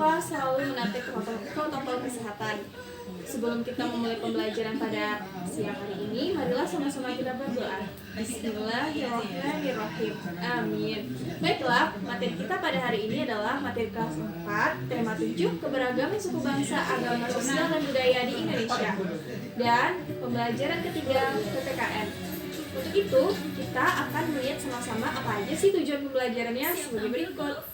lupa selalu menaati protokol kesehatan. Sebelum kita memulai pembelajaran pada siang hari ini, marilah sama-sama kita berdoa. Bismillahirrahmanirrahim. Amin. Baiklah, materi kita pada hari ini adalah materi kelas 4, tema 7, keberagaman suku bangsa, agama, sosial, dan budaya di Indonesia. Dan pembelajaran ketiga, PPKN. Untuk itu, kita akan melihat sama-sama apa aja sih tujuan pembelajarannya sebagai berikut.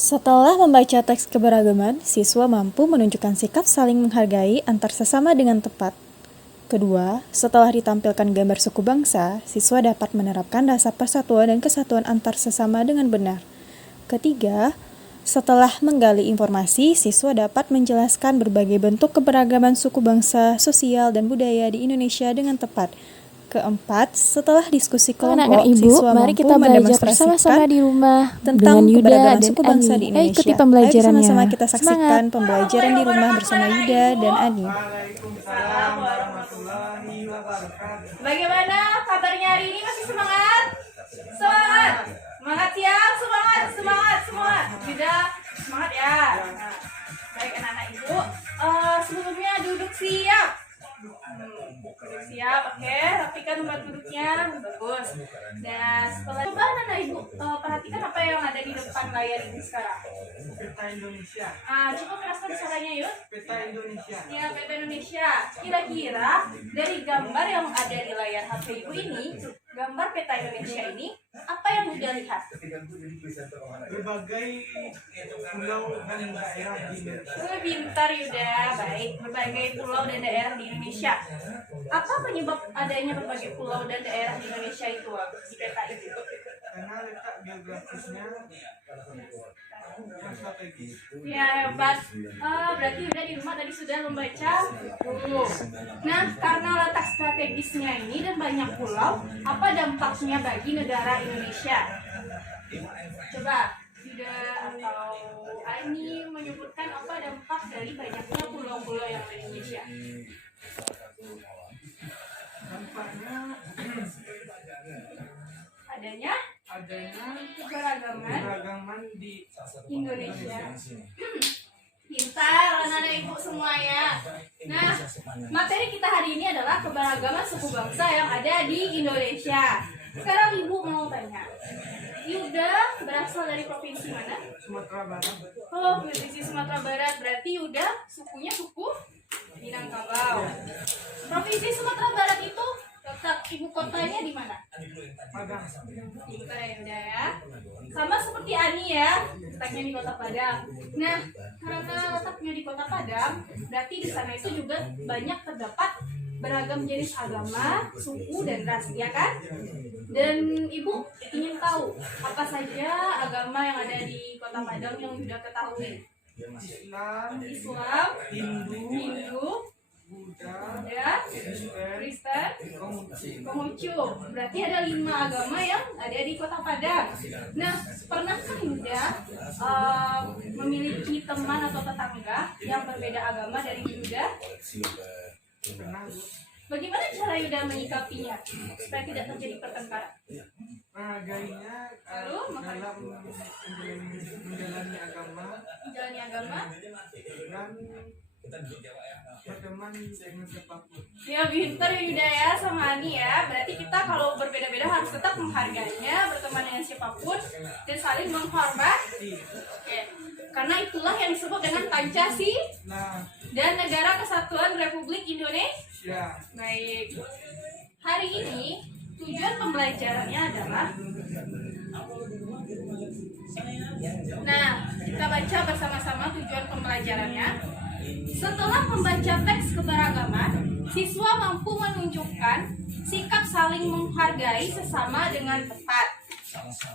Setelah membaca teks keberagaman, siswa mampu menunjukkan sikap saling menghargai antar sesama dengan tepat. Kedua, setelah ditampilkan gambar suku bangsa, siswa dapat menerapkan rasa persatuan dan kesatuan antar sesama dengan benar. Ketiga, setelah menggali informasi, siswa dapat menjelaskan berbagai bentuk keberagaman suku bangsa, sosial, dan budaya di Indonesia dengan tepat. Keempat, setelah diskusi kelompok, siswa mari mampu kita belajar mendemonstrasikan bersama-sama di rumah tentang dengan Yuda keberagaman dan suku bangsa di Ani. Indonesia. Ikuti pembelajarannya. Ayo sama-sama kita saksikan Semangat. pembelajaran di rumah bersama Yuda dan Ani. Waalaikumsalam warahmatullahi wabarakatuh. Bagaimana kabarnya hari ini? Masih semangat? Semangat! Semangat ya! Semangat! Semangat! Yuda, semangat ya! Nah, baik anak-anak ibu, sebelumnya duduk siap. Duduk siap, oke. Rapikan tempat duduknya, bagus. Dan setelah coba anak ibu perhatikan apa yang ada di depan layar ini sekarang. Peta Indonesia. Coba keraskan suaranya yuk. Peta Indonesia. Ya, peta Indonesia. Kira-kira dari gambar yang ada di layar HP ibu ini, gambar peta Indonesia ini, apa yang Yuda lihat? Berbagai pulau dan daerah di Indonesia. Pintar Yuda, baik. Berbagai pulau dan daerah di Indonesia. Apa penyebab adanya berbagai pulau dan daerah di Indonesia itu di peta itu? Karena letak geografisnya yang strategis. Ya, hebat. Berarti Yuda di rumah tadi sudah membaca dulu. Nah, karena letak strategisnya ini dan banyak pulau, apa dampaknya bagi negara Indonesia? Coba Yuda atau Ani menyebutkan apa dampak dari banyaknya pulau-pulau yang ada di Indonesia. Dampaknya Adanya keberagaman di Indonesia. Pintar anak-anak ibu semuanya. Nah, materi kita hari ini adalah keberagaman suku bangsa yang ada di Indonesia. Sekarang ibu mau tanya, Yuda berasal dari provinsi mana? Sumatera Barat. Oh, provinsi Sumatera Barat. Berarti Yuda sukunya suku Minangkabau. Provinsi Sumatera Barat itu letak ibu kotanya di mana? Padang. Pintar ya Yuda ya. Sama seperti Ani ya, letaknya di Kota Padang. Nah, karena letaknya di Kota Padang, berarti di sana itu juga banyak terdapat beragam jenis agama, suku, dan ras, ya kan? Dan ibu ingin tahu apa saja agama yang ada di Kota Padang yang sudah ketahui? Islam, Hindu, Buddha, Kristen, Konghucu. Berarti ada 5 agama yang ada di Kota Padang. Nah, pernahkah Yuda memiliki teman atau tetangga yang berbeda agama dari Yuda? Pernah. Bagaimana cara Yuda menyikapinya supaya tidak terjadi pertengkaran? Menghargainya Lalu, dalam menjalani agama Menjalani agama? dan berteman dengan siapapun. Ya, pintar ya Yuda ya sama Ani ya. Berarti kita kalau berbeda-beda harus tetap menghargainya, berteman dengan siapapun, dan saling menghormati. Oke. Karena itulah yang disebut dengan Pancasila Nah, dan Negara Kesatuan Republik Indonesia. ya. Baik. Hari ini tujuan pembelajarannya adalah kita baca bersama-sama tujuan pembelajarannya. Setelah membaca teks keberagaman, siswa mampu menunjukkan sikap saling menghargai sesama dengan tepat.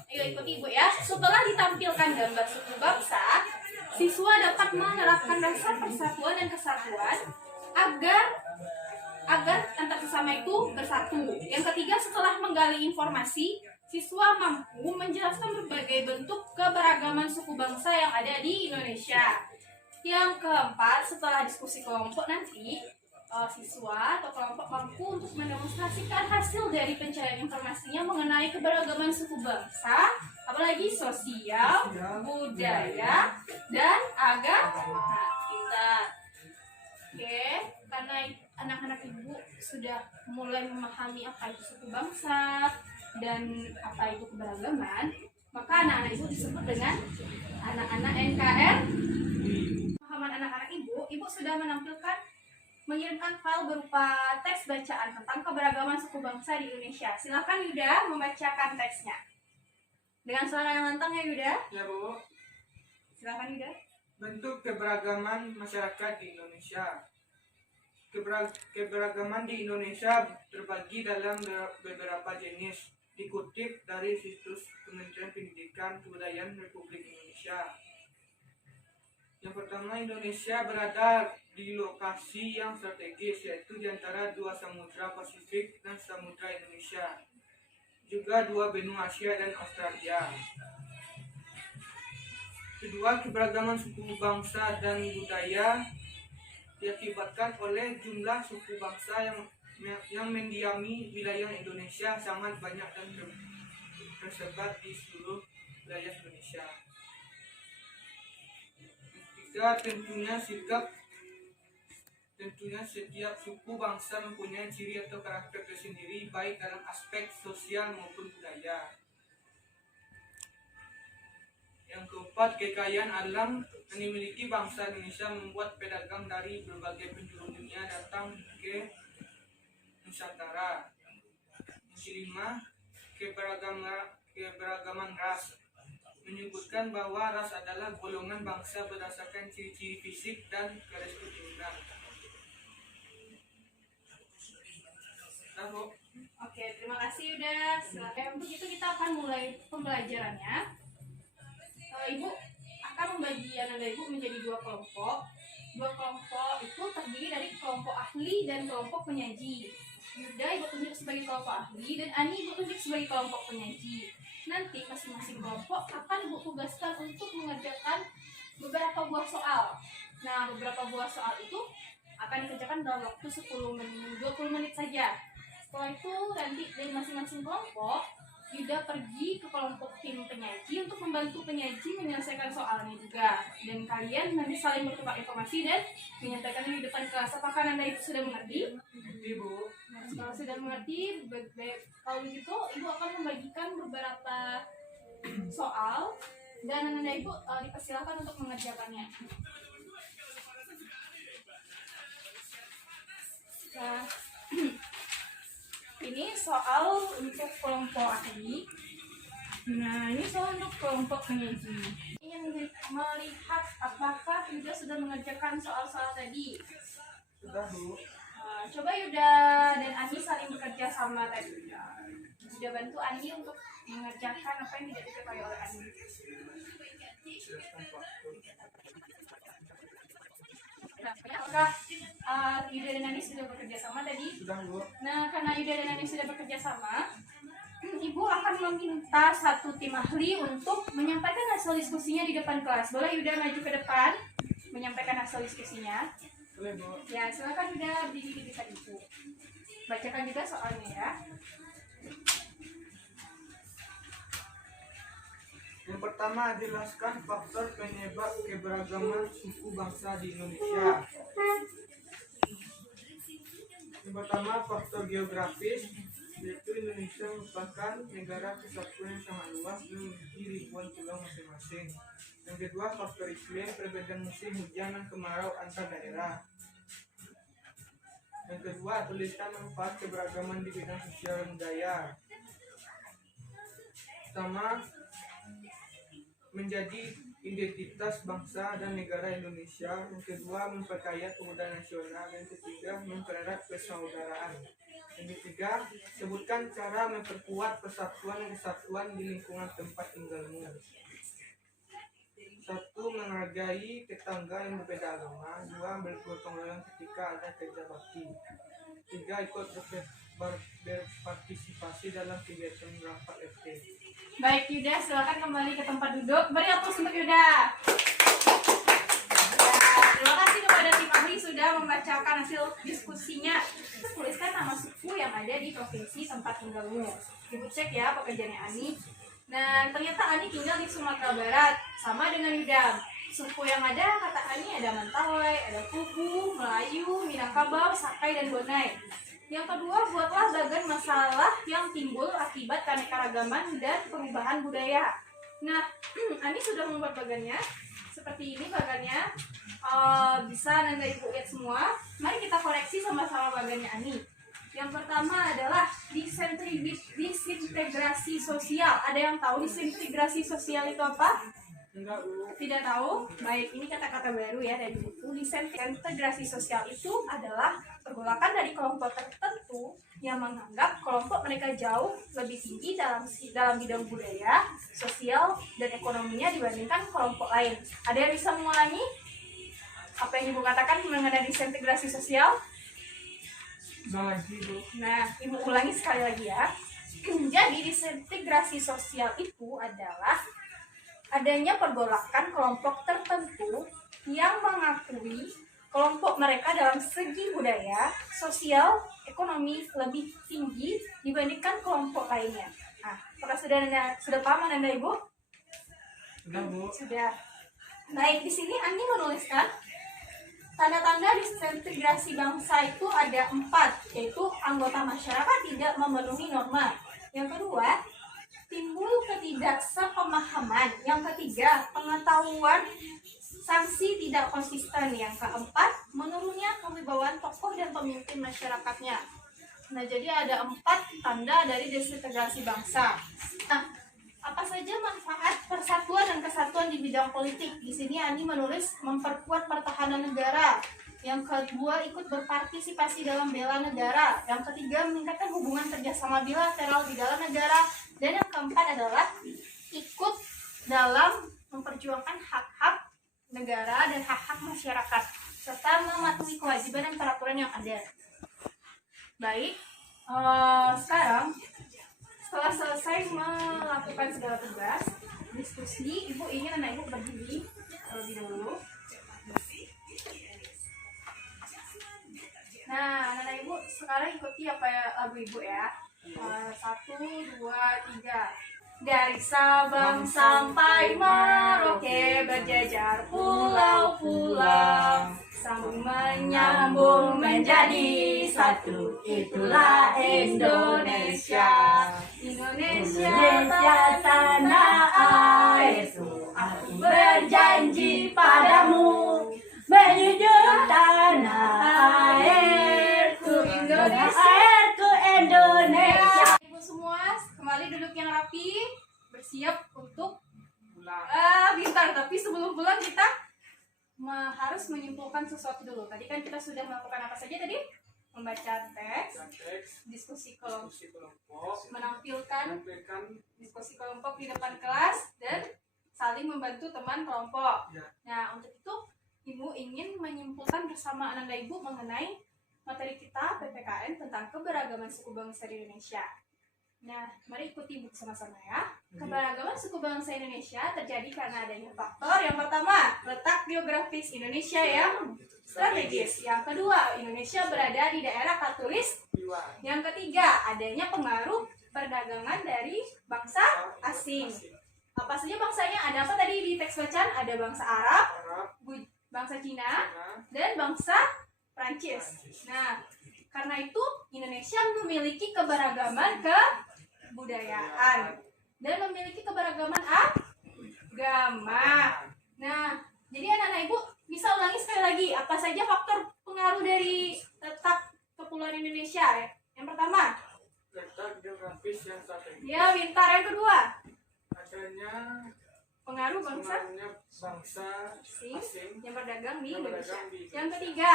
Ayo ikuti ibu ya. Setelah ditampilkan gambar suku bangsa, siswa dapat menerapkan rasa persatuan dan kesatuan agar antar sesama itu bersatu. Yang ketiga, setelah menggali informasi, siswa mampu menjelaskan berbagai bentuk keberagaman suku bangsa yang ada di Indonesia. Yang keempat, setelah diskusi kelompok nanti, siswa atau kelompok mampu untuk mendemonstrasikan hasil dari pencarian informasinya mengenai keberagaman suku bangsa apalagi sosial, budaya, dan agama kita. Oke, karena anak-anak ibu sudah mulai memahami apa itu suku bangsa dan apa itu keberagaman, maka anak-anak ibu disebut dengan anak-anak NKR. Pemahaman anak-anak ibu sudah mengirimkan file berupa teks bacaan tentang keberagaman suku bangsa di Indonesia. Silakan Yuda membacakan teksnya dengan suara yang lantang ya Yuda. Ya Bu. Silakan Yuda. Bentuk keberagaman masyarakat di Indonesia. Keberagaman di Indonesia terbagi dalam beberapa jenis, dikutip dari situs Kementerian Pendidikan Kebudayaan Republik Indonesia. Yang pertama, Indonesia berada di lokasi yang strategis, yaitu di antara dua samudra Pasifik dan Samudra Indonesia, juga dua benua Asia dan Australia. Kedua, keberagaman suku bangsa dan budaya diakibatkan oleh jumlah suku bangsa yang mendiami wilayah Indonesia sangat banyak dan tersebar di seluruh wilayah Indonesia. Ketiga, tentunya setiap suku bangsa mempunyai ciri atau karakter tersendiri baik dalam aspek sosial maupun budaya. Yang keempat, kekayaan alam yang dimiliki bangsa Indonesia membuat pedagang dari berbagai penjuru dunia datang ke Nusantara. Yang kelima, keberagaman ras menyebutkan bahwa ras adalah golongan bangsa berdasarkan ciri-ciri fisik dan garis keturunan. Oke, terima kasih Yuda. Silakan. Untuk itu kita akan mulai pembelajarannya. Ibu akan membagi anak ibu menjadi dua kelompok. Dua kelompok itu terdiri dari kelompok ahli dan kelompok penyaji. Yuda ibu tunjuk sebagai kelompok ahli dan Ani ibu tunjuk sebagai kelompok penyaji. Nanti masing-masing kelompok akan ibu tugaskan untuk mengerjakan beberapa buah soal. Nah, beberapa buah soal itu akan dikerjakan dalam waktu 20 menit saja. Setelah itu nanti dari masing-masing kelompok Yuda pergi ke kelompok tim penyaji untuk membantu penyaji menyelesaikan soalnya juga. Dan kalian nanti saling bertukar informasi dan menyampaikannya di depan kelas. Apakah Anda itu sudah mengerti? Ibu. Nah, kalau sudah mengerti, kalau begitu Ibu akan membagikan beberapa soal dan Anda Ibu dipersilakan untuk mengerjakannya. Nah, ini soal untuk kelompok ahli. Nah, ini soal untuk kelompok penyaji. Ingin melihat apakah Yuda sudah mengerjakan soal-soal tadi. Sudah Bu. Coba Yuda dan Ani saling bekerja sama tadi. Yuda bantu Ani untuk mengerjakan apa yang tidak diketahui oleh Ani. Apakah Yuda dan Ani sudah bekerja sama tadi? Sudah Bu. Nah, karena Yuda dan Ani sudah bekerja sama, Ibu akan meminta satu tim ahli untuk menyampaikan hasil diskusinya di depan kelas. Boleh Yuda maju ke depan menyampaikan hasil diskusinya? Boleh Bu. Ya, silakan Yuda berdiri di depan Ibu. Bacakan juga soalnya ya. Yang pertama, jelaskan faktor penyebab keberagaman suku bangsa di Indonesia. Yang pertama, faktor geografis, yaitu Indonesia merupakan negara kesatuan yang sangat luas dan memiliki ribuan pulau masing-masing. Yang kedua, faktor iklim, perbedaan musim hujan dan kemarau antar daerah. Yang kedua, tuliskan manfaat keberagaman di bidang sosial dan budaya. Pertama, menjadi identitas bangsa dan negara Indonesia. Yang kedua, memperkaya kebudayaan nasional. Yang ketiga, mempererat persaudaraan. Yang ketiga, sebutkan cara memperkuat persatuan dan kesatuan di lingkungan tempat tinggalmu. 1. Menghargai tetangga yang berbeda agama. 2. Bergotong royong ketika ada kerja bakti. 3. Ikut berpartisipasi dalam kegiatan rapat RT. Baik Yuda, silakan kembali ke tempat duduk. Beri aplaus untuk Yuda. Terima kasih kepada tim ahli sudah membacakan hasil diskusinya. Tuliskan nama suku yang ada di provinsi tempat tinggalmu. Ibu cek ya pekerjaannya Ani. Nah, ternyata Ani tinggal di Sumatera Barat, sama dengan Yudam. Suku yang ada, kata Ani, ada Mentawai, ada Kubu, Melayu, Minangkabau, Sakai, dan Bonai. Yang kedua, buatlah bagan masalah yang timbul akibat keanekaragaman dan perubahan budaya. Nah, Ani sudah membuat bagannya. Seperti ini bagannya. Bisa Nanda Ibu lihat semua. Mari kita koreksi sama-sama bagannya Ani. Yang pertama adalah disintegrasi sosial. Ada yang tahu disintegrasi sosial itu apa? Enggak, Bu. Tidak tahu? Baik, ini kata-kata baru ya dari buku. Disintegrasi sosial itu adalah pergolakan dari kelompok tertentu yang menganggap kelompok mereka jauh lebih tinggi dalam bidang budaya, sosial, dan ekonominya dibandingkan kelompok lain. Ada yang bisa mengulangi apa yang Ibu katakan mengenai disintegrasi sosial? Lagi, Bu. Nah, Ibu ulangi sekali lagi ya. Jadi disintegrasi sosial itu adalah adanya pergolakan kelompok tertentu yang mengakui kelompok mereka dalam segi budaya, sosial, ekonomi lebih tinggi dibandingkan kelompok lainnya. Nah, apakah sudah paham Anda Ibu? Sudah, Bu. Sudah. Baik, di sini Ani menuliskan tanda-tanda disintegrasi bangsa itu ada 4, yaitu anggota masyarakat tidak memenuhi norma. Yang kedua, timbul ketidaksepemahaman. Yang ketiga, pengetahuan sanksi tidak konsisten. Yang keempat, menurunnya kewibawaan tokoh dan pemimpin masyarakatnya. Nah, jadi ada 4 tanda dari disintegrasi bangsa. Nah, apa saja manfaat persatuan dan kesatuan di bidang politik? Di sini Ani menulis memperkuat pertahanan negara. Yang kedua, ikut berpartisipasi dalam bela negara. Yang ketiga, meningkatkan hubungan kerjasama bilateral di dalam negara. Dan yang keempat adalah ikut dalam memperjuangkan hak-hak negara dan hak-hak masyarakat, serta mematuhi kewajiban dan peraturan yang ada. Baik, sekarang setelah selesai melakukan segala tugas diskusi, Ibu ingin anak Ibu berdiri terlebih dahulu. Nah, anak Ibu sekarang ikuti apa lagu Ibu ya. 1, 2, 3. Dari Sabang sampai Merauke berjejar pulau-pulau, sambung menyambung menjadi satu, itulah Indonesia. Indonesia tanah airku, aku berjanji padamu menjunjung tanah airku, Indonesia. Ibu semua kembali duduk yang rapi, bersiap untuk Pulang. bentar, tapi sebelum pulang kita harus menyimpulkan sesuatu dulu. Tadi kan kita sudah melakukan apa saja tadi? Membaca teks, diskusi kelompok, menampilkan diskusi kelompok di depan kelas, dan saling membantu teman kelompok. Ya. Nah, untuk itu Ibu ingin menyimpulkan bersama Ananda Ibu mengenai materi kita PPKN tentang keberagaman suku bangsa di Indonesia. Nah, mari ikuti Ibu sama-sama ya. Keberagaman suku bangsa Indonesia terjadi karena adanya faktor yang pertama, letak geografis Indonesia yang strategis. Yang kedua, Indonesia berada di daerah katulis. Yang ketiga, adanya pengaruh perdagangan dari bangsa asing. Apa saja bangsanya? Ada apa tadi di teks bacaan? Ada bangsa Arab, bangsa Cina, dan bangsa Prancis. Nah, karena itu Indonesia memiliki keberagaman kebudayaan dan memiliki keberagaman agama. Nah, jadi anak-anak Ibu bisa ulangi sekali lagi apa saja faktor pengaruh dari letak kepulauan Indonesia ya. Yang pertama, Letak geografis yang strategis. ya pintar. Yang kedua, Adanya pengaruh bangsa asing yang berdagang di yang Indonesia. berdagang di Indonesia. Yang ketiga,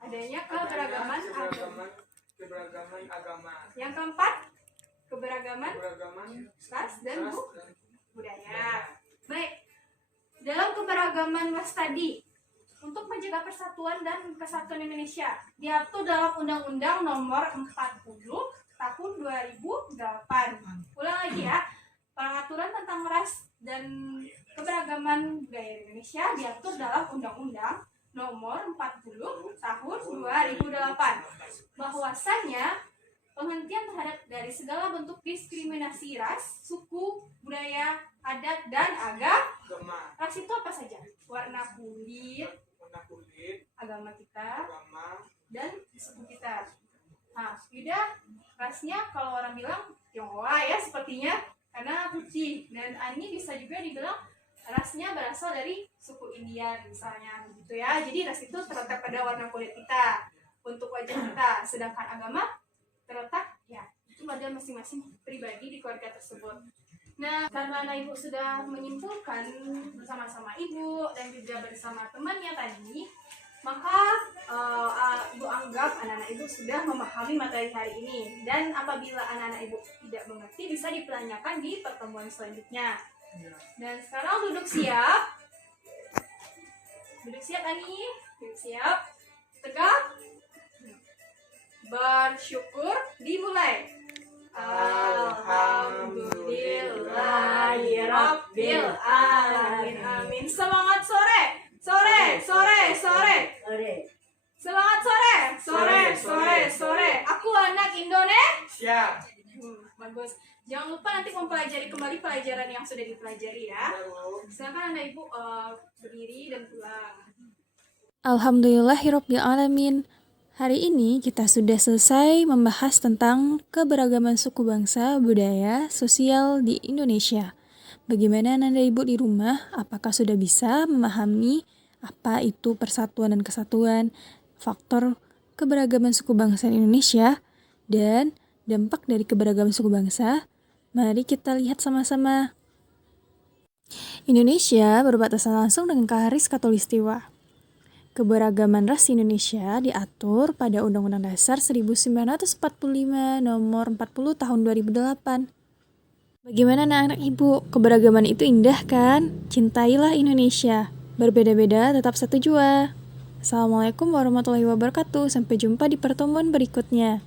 adanya keberagaman agama. keberagaman agama. Yang keempat, keberagaman Keberagaman ras dan ras dan budaya. Baik, dalam keberagaman ras tadi, untuk menjaga persatuan dan kesatuan Indonesia, diatur dalam Undang-Undang Nomor 40 Tahun 2008. Ulang lagi ya, pengaturan tentang ras dan keberagaman budaya Indonesia diatur dalam Undang-Undang Nomor 40 Tahun 2008. Bahwasannya penghentian terhadap dari segala bentuk diskriminasi ras, suku, budaya, adat, dan agama. Agama, Ras itu apa saja? Warna kulit, agama kita, dan suku kita. Nah, Yuda, rasnya kalau orang bilang Tionghoa ya sepertinya karena putih, dan Ani bisa juga dibilang rasnya berasal dari suku India misalnya begitu ya. Jadi ras itu terletak pada warna kulit kita, bentuk wajah kita, sedangkan agama terletak ya itu pada masing-masing pribadi di keluarga tersebut. Nah, karena anak ibu sudah menyimpulkan bersama-sama ibu dan juga bersama temannya tadi, maka ibu anggap anak-anak ibu sudah memahami materi hari ini, dan apabila anak-anak ibu tidak mengerti bisa ditanyakan di pertemuan selanjutnya. Dan sekarang duduk siap Ani, duduk siap, tegak, bersyukur, dimulai. Alhamdulillahirabbil alamin. Amin. Semangat sore. Semangat sore. Aku anak Indonesia. Bagus. Jangan lupa nanti mempelajari kembali pelajaran yang sudah dipelajari ya. Silakan Anda Ibu berdiri dan pulang. Alhamdulillahirabbil alamin. Hari ini kita sudah selesai membahas tentang keberagaman suku bangsa, budaya, sosial di Indonesia. Bagaimana Anda Ibu di rumah? Apakah sudah bisa memahami apa itu persatuan dan kesatuan, faktor keberagaman suku bangsa di Indonesia, dan dampak dari keberagaman suku bangsa? Mari kita lihat sama-sama. Indonesia berbatasan langsung dengan Karis Khatulistiwa. Keberagaman ras Indonesia diatur pada Undang-Undang Dasar 1945 nomor 40 tahun 2008. Bagaimana anak-anak ibu? Keberagaman itu indah kan? Cintailah Indonesia. Berbeda-beda tetap satu jua. Assalamualaikum warahmatullahi wabarakatuh. Sampai jumpa di pertemuan berikutnya.